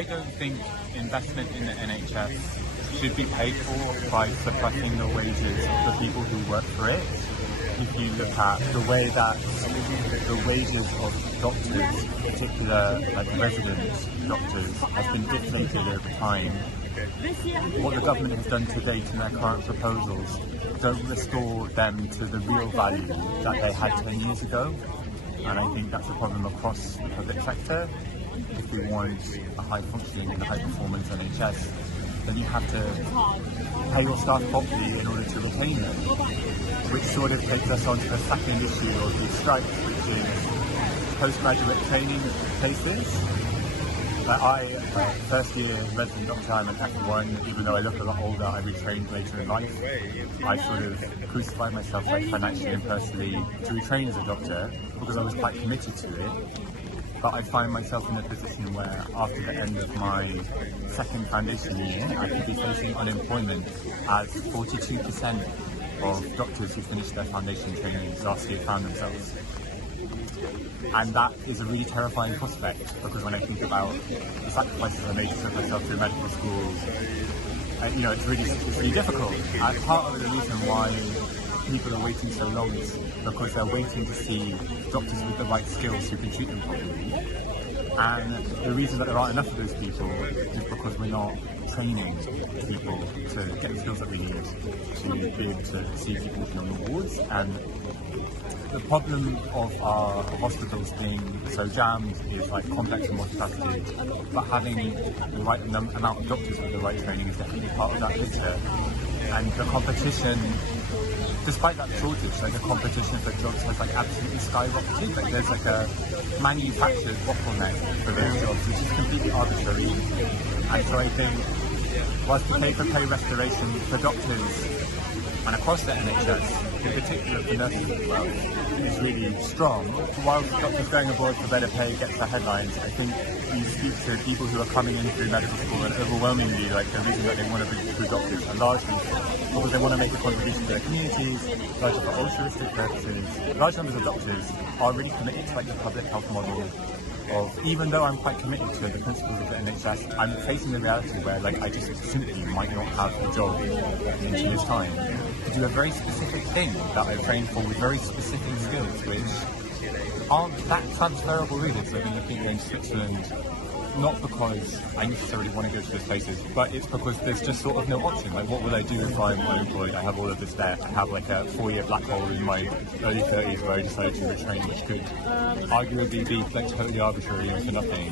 I don't think investment in the NHS should be paid for by suppressing the wages of the people who work for it. If you look at the way that the wages of doctors, particular like resident doctors, has been deflated over time, what the government has done to date in their current proposals don't restore them to the real value that they had 10 years ago. And I think that's a problem across the public sector. If we want a high functioning and a high performance NHS, then you have to pay your staff properly in order to retain them, which sort of takes us on to the second issue of these strikes, which is postgraduate training places. First year resident doctor, I'm an F1, even though I look a lot older, I retrained later in life. I sort of crucified myself like financially and personally to retrain as a doctor because I was quite committed to it. But I find myself in a position where after the end of my second foundation year, I could be facing unemployment as 42% of doctors who finished their foundation training last year found themselves. And that is a really terrifying prospect, because when I think about the sacrifices I made to put myself through medical school, it's really difficult. And part of the reason why people are waiting so long is because they're waiting to see doctors with the right skills who can treat them properly. And the reason that there aren't enough of those people is because we're not training people to get the skills that we need to be able to see people on the wards. And the problem of our hospitals being so jammed is like complex and multifaceted, but having the right amount of doctors with the right training is definitely part of that picture. And the competition, despite that shortage, like the competition for jobs has like absolutely skyrocketed. Like there's like a manufactured bottleneck for those jobs, which is completely arbitrary. And so I think whilst the pay-for-pay restoration for doctors and across the NHS, in particular for nurses as well, is really strong. While doctors going abroad for better pay gets the headlines, I think you speak to people who are coming in through medical school and overwhelmingly like the reason that they want to be doctors are largely because they want to make a contribution to their communities, largely for altruistic purposes. Large numbers of doctors are really committed to like the public health model of, even though I'm quite committed to the principles of the NHS, I'm facing the reality where like I just simply might not have a job in 2 years' time to do a very specific thing that I trained for with very specific skills, which aren't that transferable really. So I've been looking in Switzerland, not because I necessarily want to go to those places, but it's because there's just sort of no option. Like, what will I do if I'm unemployed? I have all of this debt. I have like a 4-year black hole in my early 30s where I decided to retrain, which could arguably be like totally arbitrary and for nothing.